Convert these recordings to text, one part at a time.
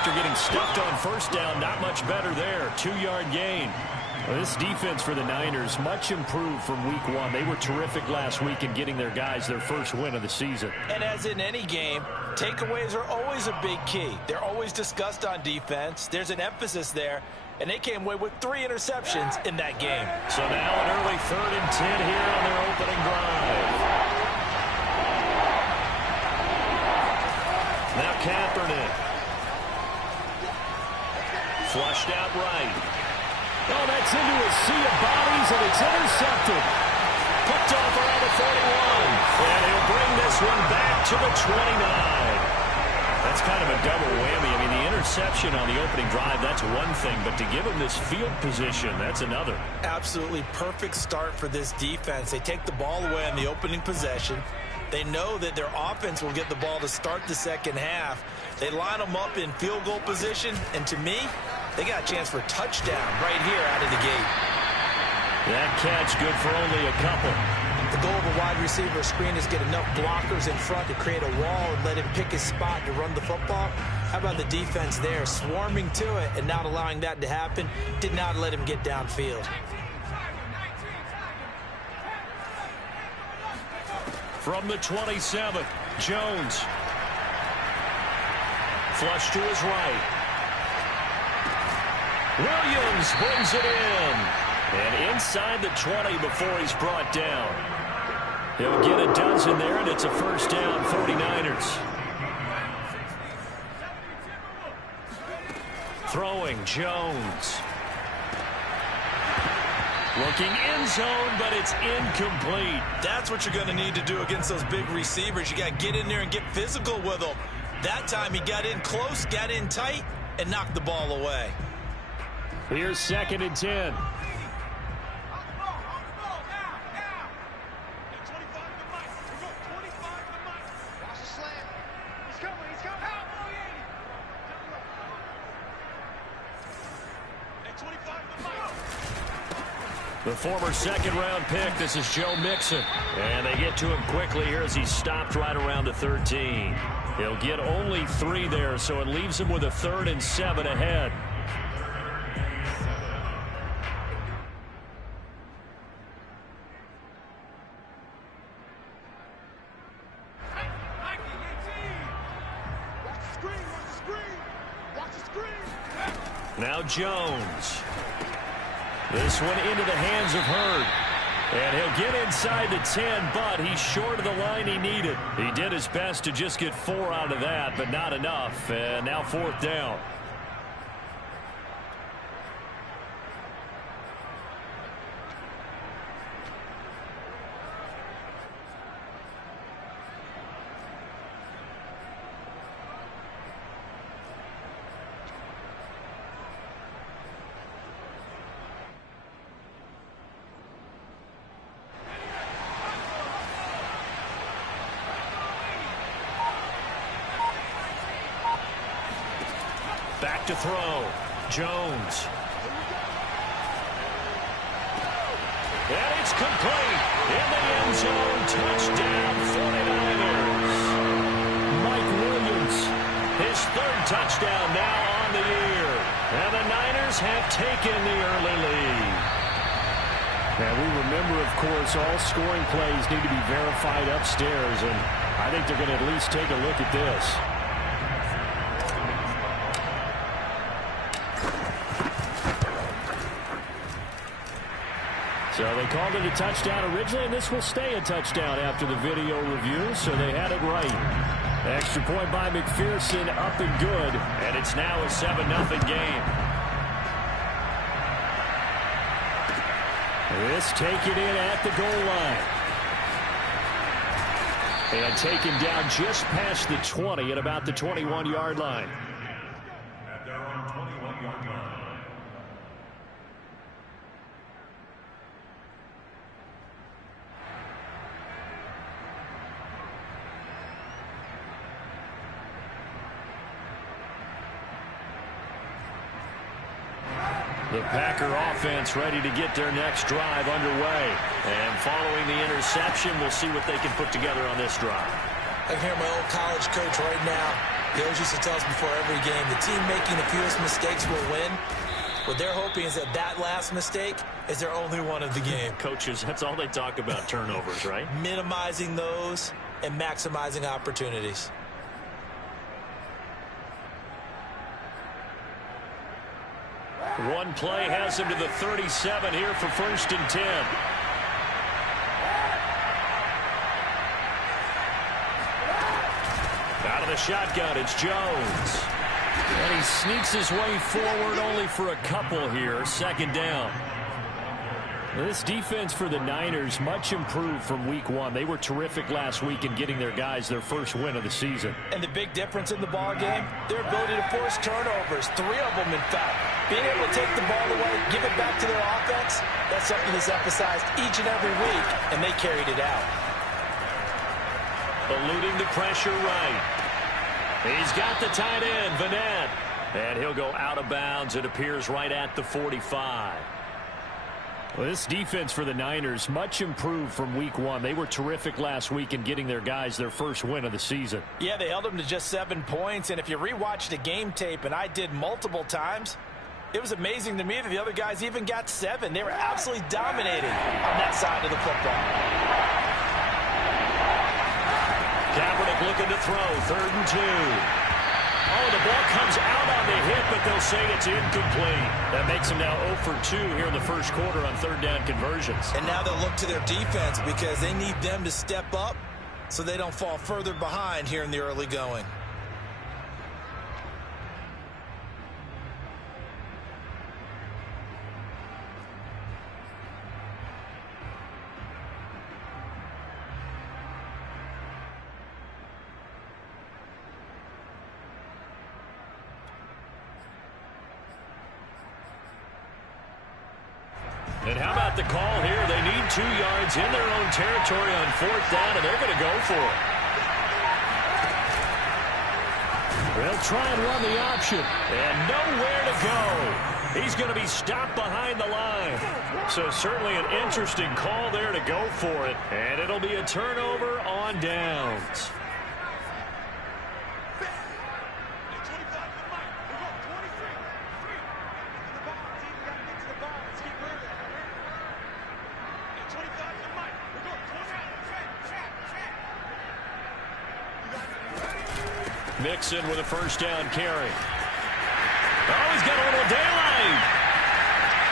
after getting stuffed on first down, not much better there. 2-yard gain. Well, this defense for the Niners, much improved from week 1. They were terrific last week in getting their guys their first win of the season. And as in any game, takeaways are always a big key. They're always discussed on defense. There's an emphasis there. And they came away with 3 interceptions in that game. So now an early 3rd and 10 here on their opening drive. Now Kaepernick. Flushed out right. Oh, that's into a sea of bodies, and it's intercepted. Picked off around the 41. And he'll bring this one back to the 29. That's kind of a double whammy. I mean, the interception on the opening drive, that's one thing. But to give him this field position, that's another. Absolutely perfect start for this defense. They take the ball away on the opening possession. They know that their offense will get the ball to start the second half. They line them up in field goal position. And to me, they got a chance for a touchdown right here out of the gate. That catch good for only a couple. The goal of a wide receiver screen is get enough blockers in front to create a wall and let him pick his spot to run the football. How about the defense there, swarming to it and not allowing that to happen? Did not let him get downfield. From the 27, Jones. Flush to his right. Williams brings it in. And inside the 20 before he's brought down. He'll get a dozen there, and it's a first down, 49ers. Throwing, Jones. Looking end zone, but it's incomplete. That's what you're going to need to do against those big receivers. You got to get in there and get physical with them. That time he got in close, got in tight, and knocked the ball away. Here's 2nd and 10. The former 2nd-round pick, this is Joe Mixon. And they get to him quickly here as he's stopped right around the 13. He'll get only 3 there, so it leaves him with a 3rd and 7 ahead. Now Jones. This one into the hands of Hurd. And he'll get inside the 10, but he's short of the line he needed. He did his best to just get 4 out of that, but not enough. And now 4th down. Back to throw. Jones. And it's complete. In the end zone. Touchdown 49ers. Mike Williams. His 3rd touchdown now on the year. And the Niners have taken the early lead. And we remember, of course, all scoring plays need to be verified upstairs. And I think they're going to at least take a look at this. So they called it a touchdown originally, and this will stay a touchdown after the video review, so they had it right. Extra point by McPherson, up and good, and it's now a 7-0 game. This taken in at the goal line. And taken down just past the 20 at about the 21-yard line. At their own 21-yard line. The Packer offense ready to get their next drive underway. And following the interception, we'll see what they can put together on this drive. I can hear my old college coach right now. Coach used to tell us before every game, the team making the fewest mistakes will win. What they're hoping is that last mistake is their only one of the game. Coaches, that's all they talk about, turnovers, right? Minimizing those and maximizing opportunities. One play has him to the 37 here for 1st and 10. Out of the shotgun, it's Jones. And he sneaks his way forward only for a couple here. 2nd down. This defense for the Niners much improved from week 1. They were terrific last week in getting their guys their first win of the season. And the big difference in the ball game, their ability to force turnovers. 3 of them, in fact. Being able to take the ball away, give it back to their offense, that's something that's emphasized each and every week, and they carried it out. Eluding the pressure right. He's got the tight end, Vanette. And he'll go out of bounds. It appears right at the 45. Well, this defense for the Niners much improved from week 1. They were terrific last week in getting their guys their first win of the season. Yeah, they held them to just 7 points. And if you rewatch the game tape, and I did multiple times, it was amazing to me that the other guys even got 7. They were absolutely dominating on that side of the football. Kaepernick looking to throw. 3rd and 2. Oh, the ball comes out on the hit, but they'll say it's incomplete. That makes them now 0 for 2 here in the first quarter on 3rd down conversions. And now they'll look to their defense because they need them to step up so they don't fall further behind here in the early going. And how about the call here? They need 2 yards in their own territory on 4th down, and they're going to go for it. They'll try and run the option. And nowhere to go. He's going to be stopped behind the line. So certainly an interesting call there to go for it. And it'll be a turnover on downs. Mixon with a 1st down carry. Oh, he's got a little daylight.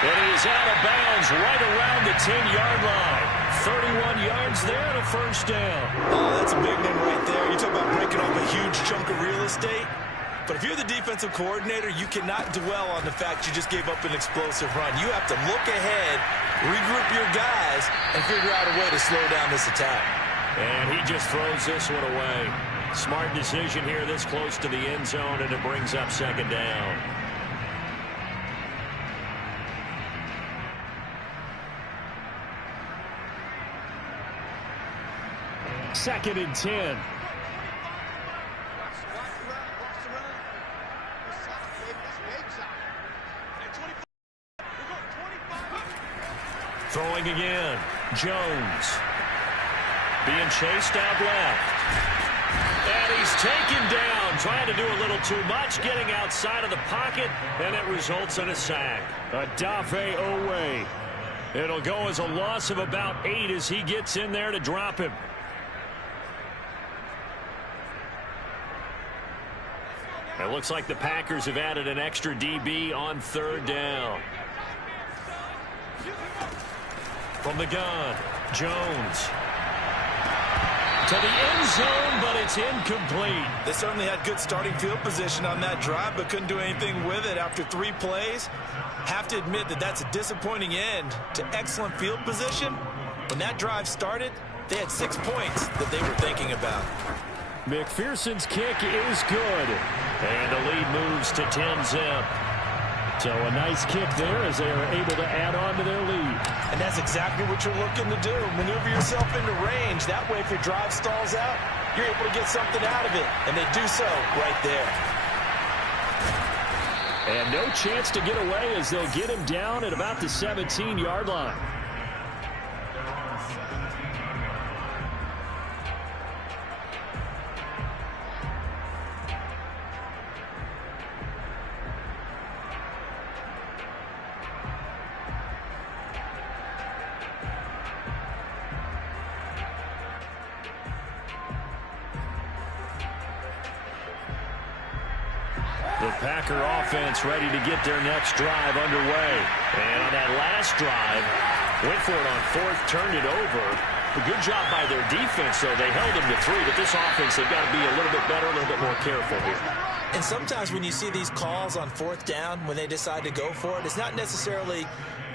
And he is out of bounds right around the 10-yard line. 31 yards there and a 1st down. Oh, that's a big one right there. You talk about breaking off a huge chunk of real estate. But if you're the defensive coordinator, you cannot dwell on the fact you just gave up an explosive run. You have to look ahead, regroup your guys, and figure out a way to slow down this attack. And he just throws this one away. Smart decision here this close to the end zone, and it brings up 2nd down. Second and 10. Throwing again. Jones. Being chased out left. And he's taken down, trying to do a little too much, getting outside of the pocket, and it results in a sack. Odafe Oweh. It'll go as a loss of about 8 as he gets in there to drop him. It looks like the Packers have added an extra DB on 3rd down. From the gun, Jones. To the end zone, but it's incomplete. They certainly had good starting field position on that drive, but couldn't do anything with it after 3 plays. Have to admit that that's a disappointing end to excellent field position. When that drive started, they had 6 points that they were thinking about. McPherson's kick is good. And the lead moves to 10-zip. So a nice kick there as they are able to add on to their lead. And that's exactly what you're looking to do. Maneuver yourself into range. That way, if your drive stalls out, you're able to get something out of it. And they do so right there. And no chance to get away as they'll get him down at about the 17-yard line. The Packer offense ready to get their next drive underway. And on that last drive, went for it on fourth, turned it over. A good job by their defense, though. They held them to 3, but this offense, they've got to be a little bit better, a little bit more careful here. And sometimes when you see these calls on fourth down, when they decide to go for it, it's not necessarily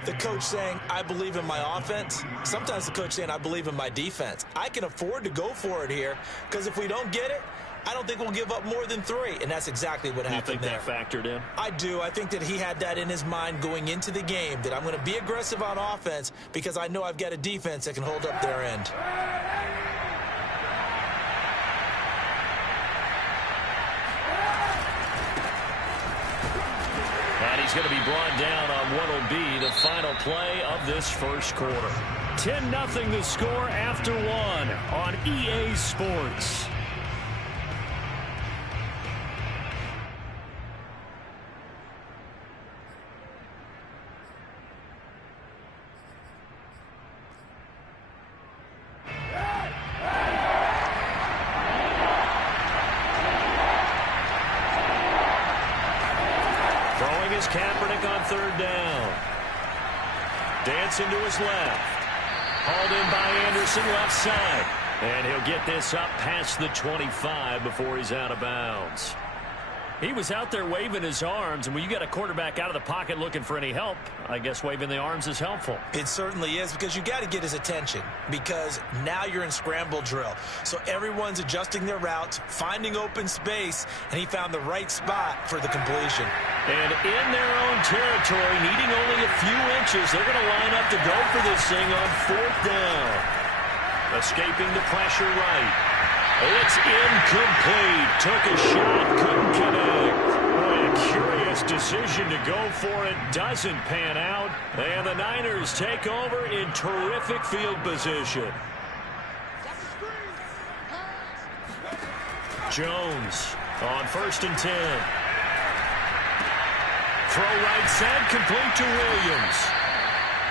the coach saying, I believe in my offense. Sometimes the coach saying, I believe in my defense. I can afford to go for it here, because if we don't get it, I don't think we'll give up more than 3, and that's exactly what happened there. You think that factored in? I do. I think that he had that in his mind going into the game, that I'm going to be aggressive on offense because I know I've got a defense that can hold up their end. And he's going to be brought down on what will be the final play of this first quarter. 10-0 the score after 1 on EA Sports. Kaepernick on third down. Dancing to his left. Hauled in by Anderson, left side. And he'll get this up past the 25 before he's out of bounds. He was out there waving his arms, and when you get a quarterback out of the pocket looking for any help, I guess waving the arms is helpful. It certainly is, because you got to get his attention, because now you're in scramble drill. So everyone's adjusting their routes, finding open space, and he found the right spot for the completion. And in their own territory, needing only a few inches, they're going to line up to go for this thing on fourth down. Escaping the pressure right. It's incomplete. Took a shot, couldn't connect. Boy, a curious decision to go for it. Doesn't pan out. And the Niners take over in terrific field position. Jones on 1st and 10. Throw right side, complete to Williams.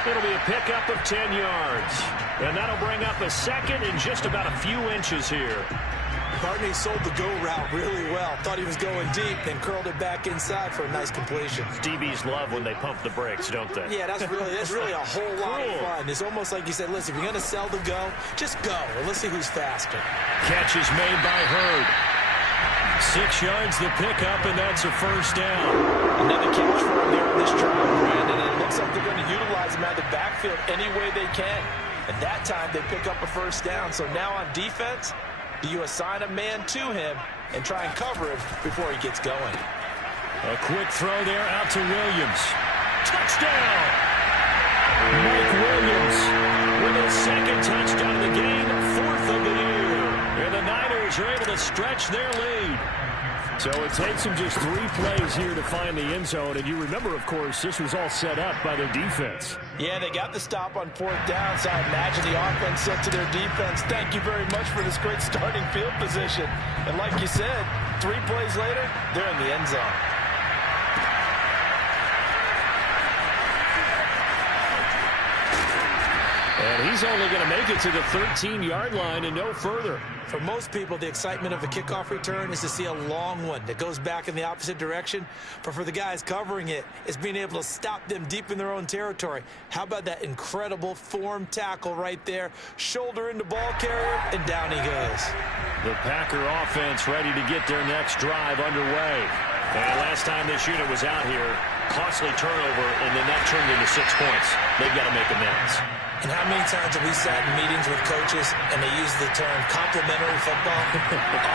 It'll be a pickup of 10 yards. And that'll bring up a second in just about a few inches here. Barney sold the go route really well. Thought he was going deep, then curled it back inside for a nice completion. DBs love when they pump the brakes, don't they? Yeah, that's really a whole lot of fun. It's almost like you said, listen, if you're going to sell the go, just go. And let's see who's faster. Catch is made by Hurd. 6 yards the pickup, and that's a first down. Another catch for him there on this drive, Brandon. And it looks like they're going to utilize him out of the backfield any way they can. And that time they pick up a first down. So now on defense, do you assign a man to him and try and cover him before he gets going? A quick throw there out to Williams. Touchdown! Mike Williams with his second touchdown of the game, 4th of the year. And the Niners are able to stretch their lead. So it takes them just 3 plays here to find the end zone. And you remember, of course, this was all set up by their defense. Yeah, they got the stop on 4th down, so I imagine the offense said to their defense, thank you very much for this great starting field position. And like you said, 3 plays later, they're in the end zone. And he's only going to make it to the 13-yard line and no further. For most people, the excitement of a kickoff return is to see a long one that goes back in the opposite direction. But for the guys covering it, it's being able to stop them deep in their own territory. How about that incredible form tackle right there? Shoulder into ball carrier, and down he goes. The Packer offense ready to get their next drive underway. And last time this unit was out here, costly turnover, and then that turned into 6 points. They've got to make amends. And how many times have we sat in meetings with coaches and they use the term complementary football?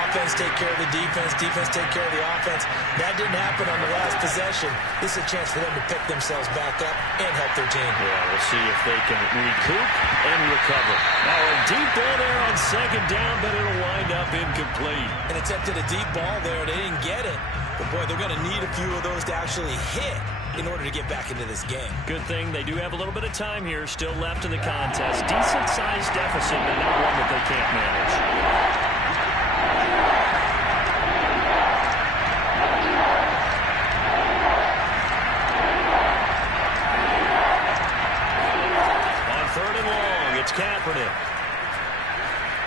Offense take care of the defense, defense take care of the offense. That didn't happen on the last possession. This is a chance for them to pick themselves back up and help their team. Yeah, we'll see if they can recoup and recover. Now a deep ball there on 2nd down, but it'll wind up incomplete. And attempted a deep ball there. They didn't get it. But, boy, they're going to need a few of those to actually hit in order to get back into this game. Good thing they do have a little bit of time here still left in the contest. Decent-sized deficit, but not one that they can't manage. On 3rd and long, it's Kaepernick.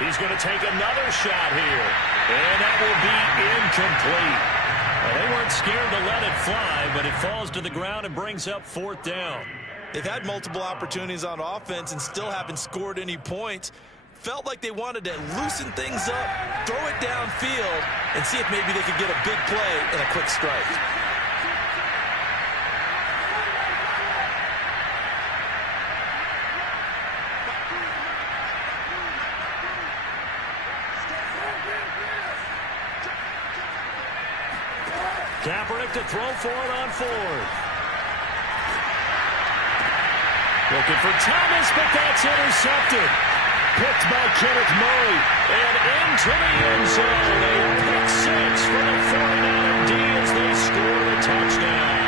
He's going to take another shot here, and that will be incomplete. Well, they weren't scared to let it fly, but it falls to the ground and brings up 4th down. They've had multiple opportunities on offense and still haven't scored any points. Felt like they wanted to loosen things up, throw it downfield, and see if maybe they could get a big play and a quick strike. Kaepernick to throw for it on 4th. Looking for Thomas, but that's intercepted. Picked by Kenneth Murray. And into the end zone. A pick 6 for the 49er D as they score the touchdown.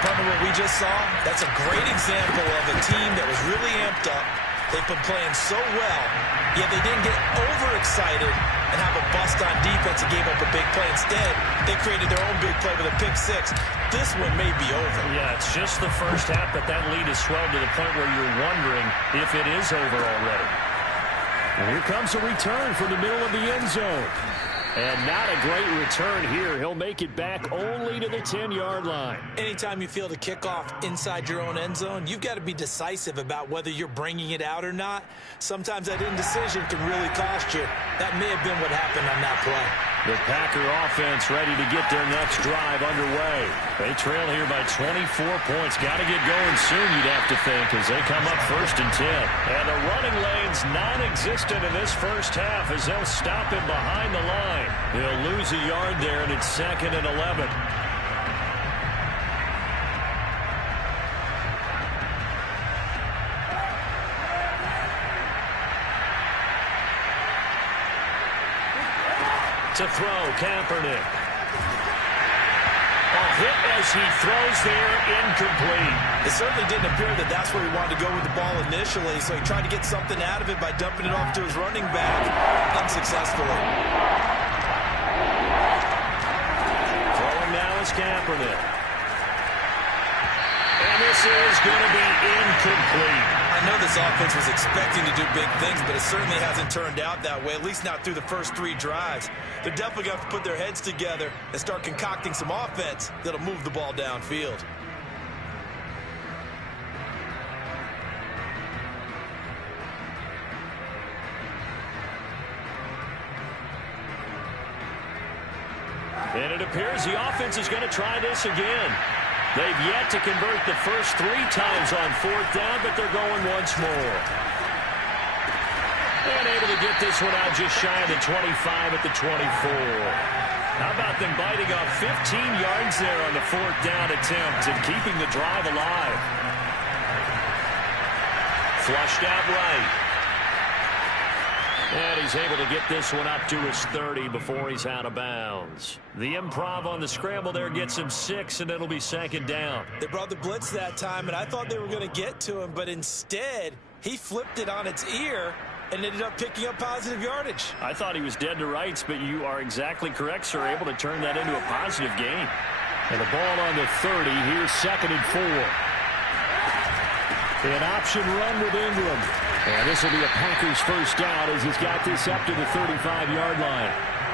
From what we just saw, that's a great example of a team that was really amped up. They've been playing so well, yet they didn't get overexcited and have a bust on defense and gave up a big play. Instead, they created their own big play with a pick 6. This one may be over. Yeah, it's just the first half, but that lead has swelled to the point where you're wondering if it is over already. And here comes a return from the middle of the end zone. And not a great return here. He'll make it back only to the 10-yard line. Anytime you feel the kickoff inside your own end zone, you've got to be decisive about whether you're bringing it out or not. Sometimes that indecision can really cost you. That may have been what happened on that play. The Packer offense ready to get their next drive underway. They trail here by 24 points. Got to get going soon, you'd have to think, as they come up 1st and 10. And the running lane's non-existent in this first half as they'll stop him behind the line. He'll lose a yard there, and it's 2nd and 11. To throw, Kaepernick. A hit as he throws there, incomplete. It certainly didn't appear that that's where he wanted to go with the ball initially, so he tried to get something out of it by dumping it off to his running back unsuccessfully. Throwing now is Kaepernick. And this is going to be incomplete. I know this offense was expecting to do big things, but it certainly hasn't turned out that way, at least not through the first 3 drives. They're definitely going to have to put their heads together and start concocting some offense that'll move the ball downfield. And it appears the offense is going to try this again. They've yet to convert the first 3 times on 4th down, but they're going once more. And able to get this one out just shy of the 25 at the 24. How about them biting off 15 yards there on the 4th down attempt and keeping the drive alive? Flushed out right. And he's able to get this one up to his 30 before he's out of bounds. The improv on the scramble there gets him 6, and it'll be 2nd down. They brought the blitz that time, and I thought they were going to get to him, but instead, he flipped it on its ear and ended up picking up positive yardage. I thought he was dead to rights, but you are exactly correct, sir. Able to turn that into a positive gain. And the ball on the 30. Here's 2nd and 4. An option run with Ingram. And this will be a Packers first down as he's got this up to the 35-yard line.